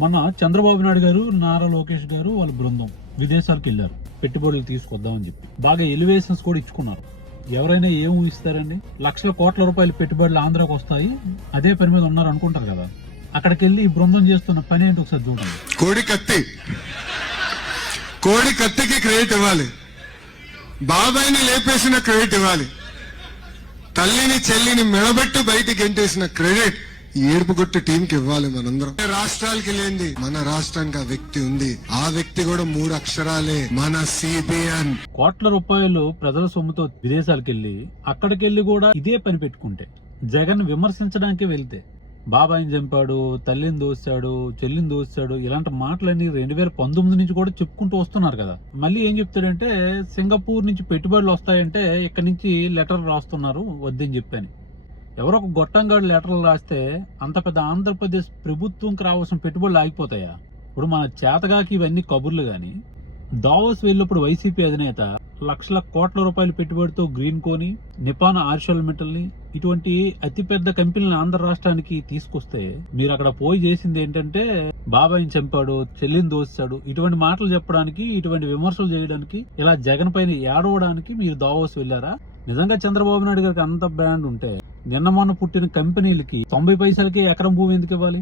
మొన్న చంద్రబాబు నాయుడు గారు, నారా లోకేష్ గారు వాళ్ళ బృందం విదేశాలకు వెళ్ళారు పెట్టుబడులు తీసుకొద్దామని చెప్పి. బాగా ఎలివేషన్స్ కూడా ఇచ్చుకున్నారు. ఎవరైనా ఏం ఊహిస్తారండి? లక్షల కోట్ల రూపాయల పెట్టుబడులు ఆంధ్రాకి వస్తాయి, అదే పని మీద ఉన్నారు అనుకుంటారు కదా. అక్కడికి వెళ్ళి ఈ బృందం చేస్తున్న పని ఏంటి ఒకసారి చూడండి. కోడి కత్తికి క్రెడిట్ ఇవ్వాలి, బాబాయిని లేపేసిన క్రెడిట్ ఇవ్వాలి, తల్లిని చెల్లిని మెడబెట్టి బయటికి గెంటేసిన క్రెడిట్ ఏడుపుగొట్టు టీంకి ఇవ్వాలి. మనందరం రాష్ట్రాలకి లేనిది మన రాష్ట్రానికి ఆ వ్యక్తి ఉంది. ఆ వ్యక్తి కూడా 3 అక్షరాలే, మన సిబిఎన్. కోట్ల రూపాయలు ప్రజల సొమ్ముతో విదేశాలకు వెళ్ళి అక్కడికి వెళ్ళి కూడా ఇదే పని పెట్టుకుంటే, జగన్ విమర్శించడానికి వెళ్తే బాబాయిని చంపాడు, తల్లిని దోశాడు, చెల్లిని దోశాడు, ఇలాంటి మాటలన్నీ 2019 నుంచి కూడా చెప్పుకుంటూ వస్తున్నారు కదా. మళ్ళీ ఏం చెప్తాడంటే సింగపూర్ నుంచి పెట్టుబడులు వస్తాయంటే ఇక్కడి నుంచి లెటర్ రాస్తున్నారు వద్దని చెప్పాను. ఎవరో ఒక గొట్టంగాడు లెటర్లు రాస్తే అంత పెద్ద ఆంధ్రప్రదేశ్ ప్రభుత్వంకి రావాల్సిన పెట్టుబడులు ఆగిపోతాయా? ఇప్పుడు మన చేతగాకి ఇవన్నీ కబుర్లు గాని, దావోస్ వెళ్ళినప్పుడు వైసీపీ అధినేత లక్షల కోట్ల రూపాయల పెట్టుబడితో గ్రీన్ కోని, నిపాన్ ఆర్షల్ ని ఇటువంటి అతిపెద్ద కంపెనీలను ఆంధ్ర రాష్ట్రానికి తీసుకొస్తే మీరు అక్కడ పోయి చేసింది ఏంటంటే బాబాయిని చంపాడు, చెల్లిని దోశాడు, ఇటువంటి మాటలు చెప్పడానికి, ఇటువంటి విమర్శలు చేయడానికి, ఇలా జగన్ పైన ఏడవడానికి మీరు దావోస్ వెళ్ళారా? నిజంగా చంద్రబాబు నాయుడు గారికి అంత బ్రాండ్ ఉంటే నిన్న మొన్న పుట్టిన కంపెనీలకి 90 పైసలకి ఎకరం భూమి ఎందుకు ఇవ్వాలి?